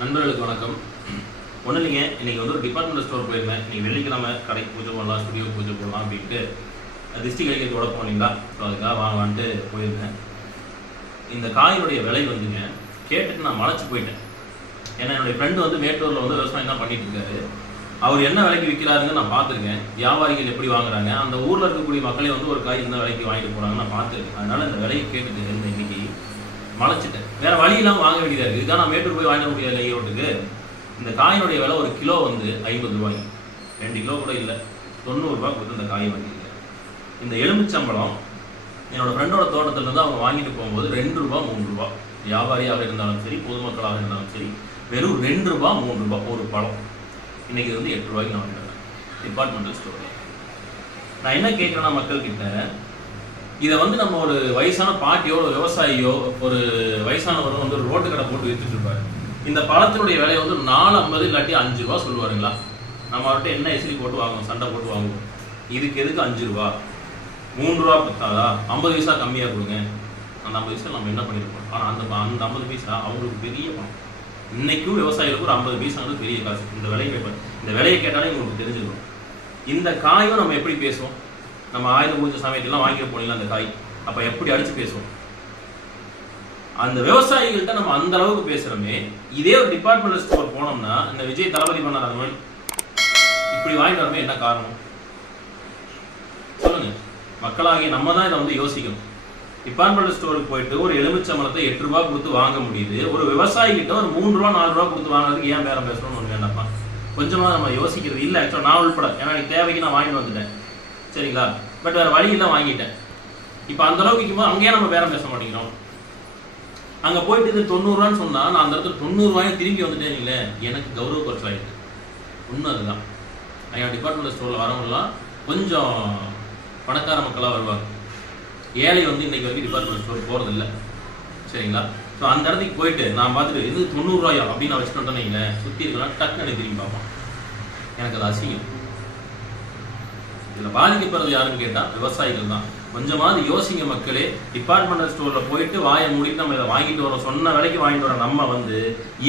நண்பர்களுக்கு வணக்கம். ஒன்றும் இல்லைங்க, இன்றைக்கி வந்து ஒரு டிபார்ட்மெண்டல் ஸ்டோர் போயிருந்தேன். இன்றைக்கி வெள்ளிக்கிழமை கடைக்கு பூஜை போடலாம், ஸ்டுடியோ பூஜை போடலாம் அப்படின்ட்டு திஷ்டி கழிக்கிறது உடப்போம் இல்லைங்களா. ஸோ அதுக்காக வாங்கலான்ட்டு போயிருந்தேன். இந்த காயினுடைய விலை வந்துங்க கேட்டுட்டு நான் மலைச்சு போயிட்டேன். ஏன்னா என்னுடைய ஃப்ரெண்டு வந்து மேட்டூரில் வந்து விவசாயம் தான் பண்ணிட்டு இருக்காரு. அவர் என்ன விலைக்கு விற்கிறாருன்னு நான் பார்த்துருக்கேன். வியாபாரிகள் எப்படி வாங்குறாங்க, அந்த ஊரில் இருக்கக்கூடிய மக்களே வந்து ஒரு காய் இந்த விலைக்கு வாங்கிட்டு போகிறாங்கன்னு நான் பார்த்துருக்கேன். அதனால் இந்த விலையை கேட்டுட்டு இருந்த இன்னைக்கு மலைச்சிட்டேன். வேறு வழி இல்லாமல் வாங்க வேண்டியதாக இருக்குது. இதுதான் நான் மேட்டூர் போய் வாங்கிட முடியாது ஈரோட்டுக்கு. இந்த காயினுடைய விலை ஒரு கிலோ வந்து 50 ரூபாய்க்கு, 2 கிலோ கூட இல்லை, 90 ரூபா கொடுத்து இந்த காயை வாங்கியிருக்கேன். இந்த எலுமிச்சம்பழம் என்னோடய ஃப்ரெண்டோட தோட்டத்திலேருந்து அவங்க வாங்கிட்டு போகும்போது 2 ரூபா 3 ரூபா, வியாபாரியாக இருந்தாலும் சரி பொதுமக்களாக இருந்தாலும் சரி, வெறும் 2 ரூபா 3 ரூபா ஒரு பழம். இன்றைக்கி வந்து 8 ரூபாய்க்கு நான் வாங்கிட்டு வரேன் டிபார்ட்மெண்டல் ஸ்டோரில். நான் என்ன கேட்குறேன்னா மக்கள்கிட்ட, இதை வந்து நம்ம ஒரு வயசான பாட்டியோ ஒரு விவசாயியோ ஒரு வயசானவரும் வந்து ஒரு ரோட்டு கடை போட்டு விற்றுட்டு இருப்பாரு. இந்த பழத்தினுடைய விலையை வந்து 4.50 இல்லாட்டி 5 ரூபா சொல்லுவாருங்களா. நம்ம அவர்கிட்ட என்ன எசிலி போட்டு வாங்குவோம், சண்டை போட்டு வாங்குவோம். இதுக்கு எதுக்கு 5 ரூபா, 3 ரூபா பத்தாதா, 50 பைசா கம்மியாக கொடுங்க. அந்த 50 பைசா நம்ம என்ன பண்ணியிருப்போம். ஆனால் அந்த 50 பைசா அவங்களுக்கு பெரிய பணம். இன்னைக்கும் விவசாயிகளுக்கு ஒரு 50 பைசாங்கிறது பெரிய காசு. இந்த விலையை கேட்டாலே உங்களுக்கு தெரிஞ்சுக்கணும். இந்த காயும் நம்ம எப்படி பேசுவோம். நம்ம ஆயுத பூஜை சமயத்தெல்லாம் வாங்கிட்டு போனீங்களா அந்த காய், அப்போ எப்படி அடிச்சு பேசுவோம். அந்த விவசாயிகள்கிட்ட நம்ம அந்த அளவுக்கு பேசுகிறோமே. இதே ஒரு டிபார்ட்மெண்டல் ஸ்டோர் போனோம்னா, இந்த விஜய் தளபதி பண்ணார் அந்த மாதிரி இப்படி வாங்கிட்டு வரமே என்ன காரணம் சொல்லுங்க. மக்களாகிய நம்ம தான் இதை வந்து யோசிக்கணும். டிபார்ட்மெண்டல் ஸ்டோருக்கு போயிட்டு ஒரு எலுமிச்சம்பழத்தை 8 ரூபா கொடுத்து வாங்க முடியுது. ஒரு விவசாயிகிட்ட ஒரு 3 ரூபா 4 ரூபா கொடுத்து வாங்குறதுக்கு ஏன் பேரம் பேசணும்னு ஒன்று வேண்டாமா. கொஞ்சமாக நம்ம யோசிக்கிறது இல்லை. ஆக்சுவலாக நான் உள்பட, ஏன்னா எனக்கு தேவைக்கு நான் வாங்கிட்டு வந்துட்டேன் சரிங்களா. பட் வேறு வழியெல்லாம் வாங்கிட்டேன். இப்போ அந்த அளவுக்கு விற்கும்போது அங்கேயே நம்ம பேரம் பேச மாட்டேங்கிறோம். அங்கே போயிட்டு இது 90 ரூபான்னு சொன்னால் நான் அந்த இடத்துல 90 ரூபாயும் திரும்பி வந்துட்டேன் இல்லை, எனக்கு கௌரவ குறைச்சாயிடுது. உண்மை அதுதான். என் டிபார்ட்மெண்டல் ஸ்டோரில் வரவங்கலாம் கொஞ்சம் பணக்கார மக்களாக வருவாங்க. ஏழை வந்து இன்றைக்கி வரைக்கும் டிபார்ட்மெண்டல் ஸ்டோர் போகிறது இல்லை சரிங்களா. ஸோ அந்த இடத்துக்கு போயிட்டு நான் பார்த்துட்டு இது 90 ரூபாயா அப்படின்னு நான் வச்சுட்டு வந்தேன்னு சுற்றி இருக்கலாம், டக்குன்னு எனக்கு திரும்பி பார்ப்போம். எனக்கு அது அசிங்கம். இதில் பாதிக்கப்படுறது யாருன்னு கேட்டால் விவசாயிகள் தான். கொஞ்சமாவது யோசிங்க மக்களே. டிபார்ட்மெண்டல் ஸ்டோரில் போயிட்டு வாயை மூடிட்டு நம்ம இதை வாங்கிட்டு வரோம், சொன்ன விலைக்கு வாங்கிட்டு வரோம். நம்ம வந்து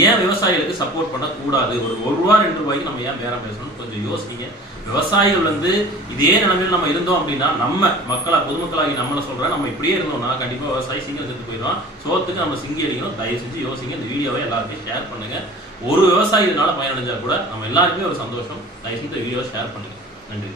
ஏன் விவசாயிகளுக்கு சப்போர்ட் பண்ணக்கூடாது. ஒரு 1 ரூபா 2 ரூபாய்க்கு நம்ம ஏன் பேரம் பேசணும், கொஞ்சம் யோசிங்க. விவசாயிகள் வந்து இதே நிலைமையில் நம்ம இருந்தோம் அப்படின்னா, நம்ம மக்களாக பொதுமக்களாகி நம்மளை சொல்கிறேன், நம்ம இப்படியே இருந்தோம்னா கண்டிப்பாக விவசாயி சிங்கம் செத்து போயிடும். சோத்துக்கு நம்ம சிங்கி அடிக்கணும். தயவு செஞ்சு யோசிங்க. இந்த வீடியோவை எல்லாருக்கும் ஷேர் பண்ணுங்கள். ஒரு விவசாயி இதனால பயனடைஞ்சால் கூட நம்ம எல்லாருக்குமே ஒரு சந்தோஷம். தயவு செஞ்சு இந்த வீடியோவை ஷேர் பண்ணுங்கள். நன்றி.